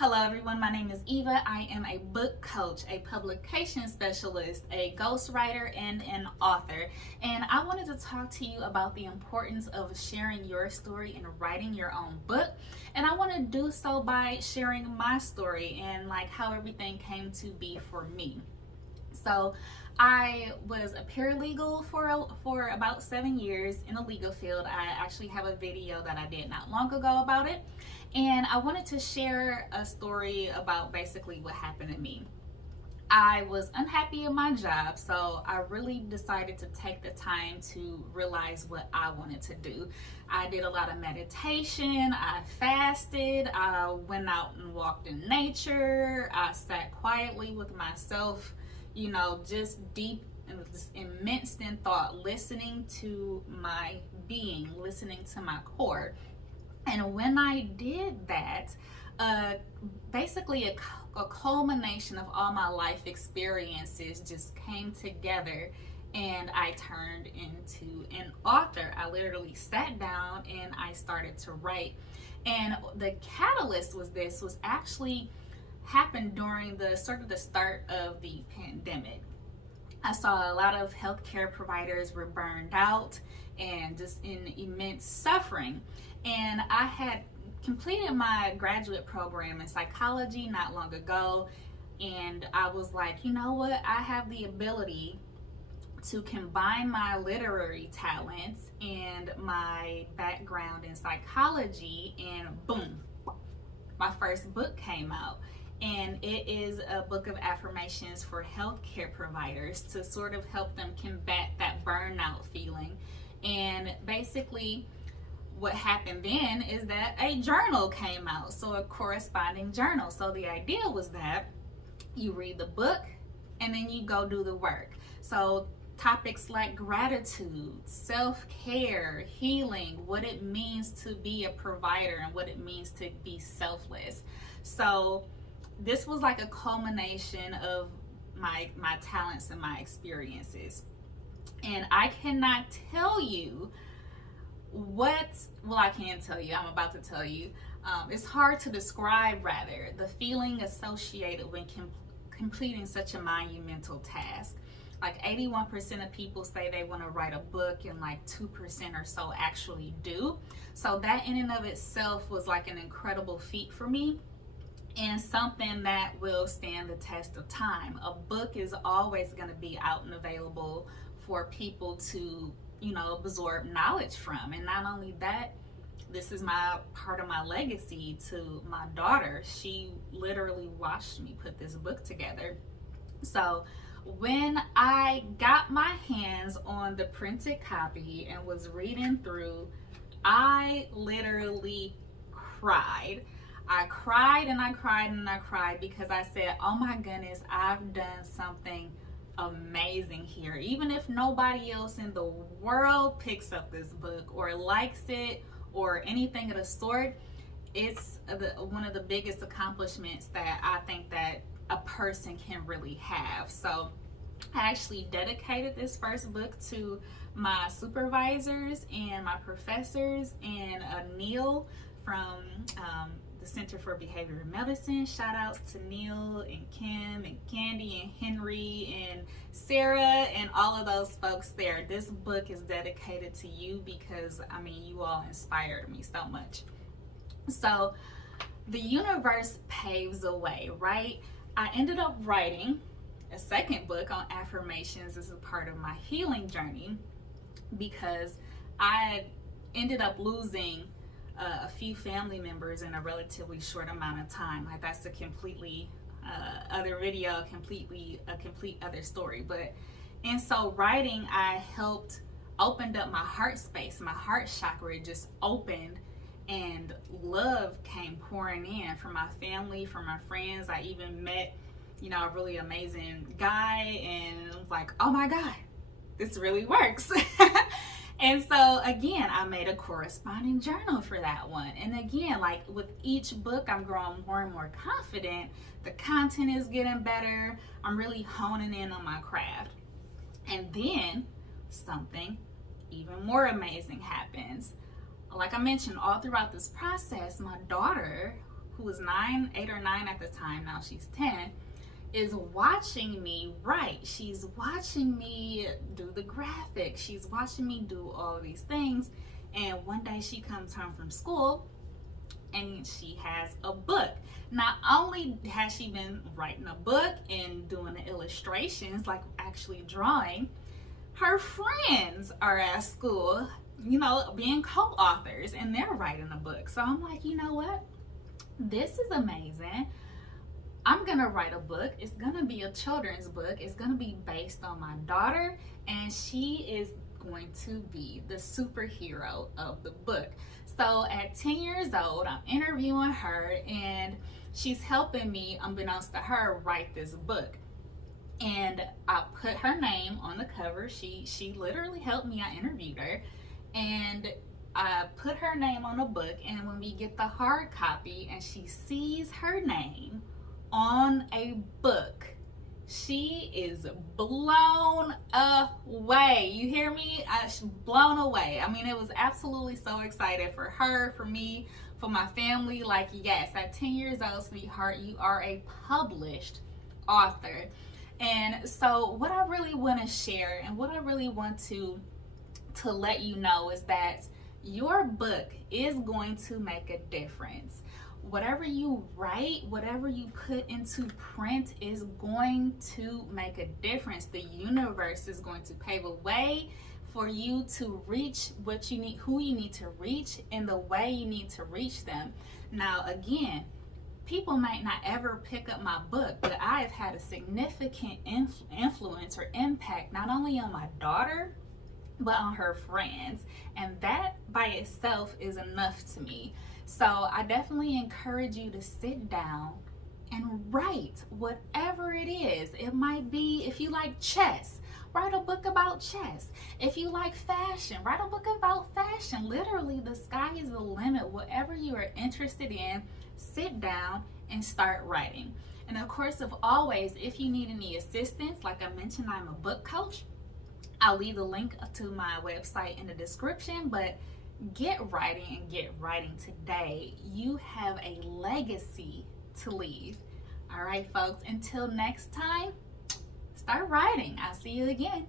Hello everyone, my name is Eva. I am a book coach, a publication specialist, a ghostwriter, and an author. And I wanted to talk to you about the importance of sharing your story and writing your own book. And I want to do so by sharing my story and like how everything came to be for me. So I was a paralegal for about 7 years in the legal field. I actually have a video that I did not long ago about it. And I wanted to share a story about basically what happened to me. I was unhappy in my job, so I really decided to take the time to realize what I wanted to do. I did a lot of meditation, I fasted, I went out and walked in nature, I sat quietly with myself, just deep and just immense in thought, listening to my being, listening to my core. And when I did that, basically a culmination of all my life experiences just came together and I turned into an author. I literally sat down and I started to write. And the catalyst was actually happened during the start of the pandemic. I saw a lot of healthcare providers were burned out and just in immense suffering. And I had completed my graduate program in psychology not long ago. And I was like, you know what? I have the ability to combine my literary talents and my background in psychology, and boom, my first book came out. And it is a book of affirmations for healthcare providers to sort of help them combat that burnout feeling. And basically, what happened then is that a journal came out, so a corresponding journal. So the idea was that you read the book and then you go do the work. So topics like gratitude, self-care, healing, what it means to be a provider and what it means to be selfless. So this was like a culmination of my talents and my experiences. And I cannot tell you I can tell you, I'm about to tell you. It's hard to describe, rather, the feeling associated when completing such a monumental task. Like 81% of people say they want to write a book and like 2% or so actually do. So that in and of itself was like an incredible feat for me and something that will stand the test of time. A book is always going to be out and available for people to absorb knowledge from. And not only that, this is my part of my legacy to my daughter. She literally watched me put this book together. So when I got my hands on the printed copy and was reading through, I literally cried. I cried and I cried and I cried because I said, oh my goodness, I've done something amazing here. Even if nobody else in the world picks up this book or likes it or anything of the sort, it's one of the biggest accomplishments that I think that a person can really have. So I actually dedicated this first book to my supervisors and my professors and Neil from the Center for Behavioral Medicine. Shout outs to Neil and Kim and Candy and Henry and Sarah and all of those folks there. This book is dedicated to you because you all inspired me so much. So the universe paves a way, right? I ended up writing a second book on affirmations as a part of my healing journey because I ended up losing a few family members in a relatively short amount of time. Like that's a completely other video, a complete other story. And so writing, I opened up my heart space, my heart chakra just opened, and love came pouring in from my family, from my friends. I even met, a really amazing guy, and I was like, oh my God, this really works. And so again, I made a corresponding journal for that one. And again, like with each book, I'm growing more and more confident. The content is getting better. I'm really honing in on my craft. And then something even more amazing happens. Like I mentioned, all throughout this process, my daughter, who was 8 or 9 at the time, now she's 10, is watching me write. She's watching me do the graphics. She's watching me do all of these things. And one day she comes home from school and she has a book. Not only has she been writing a book and doing the illustrations, like actually drawing, her friends are at school, you know, being co-authors, and they're writing a book. So I'm like, you know what? This is amazing. I'm gonna write a book. It's gonna be a children's book. It's gonna be based on my daughter, and she is going to be the superhero of the book. So at 10 years old, I'm interviewing her, and she's helping me, unbeknownst to her, write this book. And I put her name on the cover. She literally helped me. I interviewed her, and I put her name on the book. And when we get the hard copy and she sees her name on a book, she is blown away. You hear me? She's blown away. I mean, it was absolutely so excited for her, for me, for my family. Like, yes, at 10 years old, sweetheart, you are a published author. And so what I really want to share and what I really want to let you know is that your book is going to make a difference. Whatever you write, whatever you put into print is going to make a difference. The universe is going to pave a way for you to reach what you need, who you need to reach, in the way you need to reach them. Now, again, people might not ever pick up my book, but I have had a significant influence or impact not only on my daughter, but on her friends. And that by itself is enough to me. So I definitely encourage you to sit down and write whatever it is. It might be, if you like chess, write a book about chess. If you like fashion, write a book about fashion. Literally, the sky is the limit. Whatever you are interested in, sit down and start writing. And of course, always, if you need any assistance, like I mentioned, I'm a book coach. I'll leave the link to my website in the description, but get writing and get writing today. You have a legacy to leave. All right, folks, until next time, start writing. I'll see you again.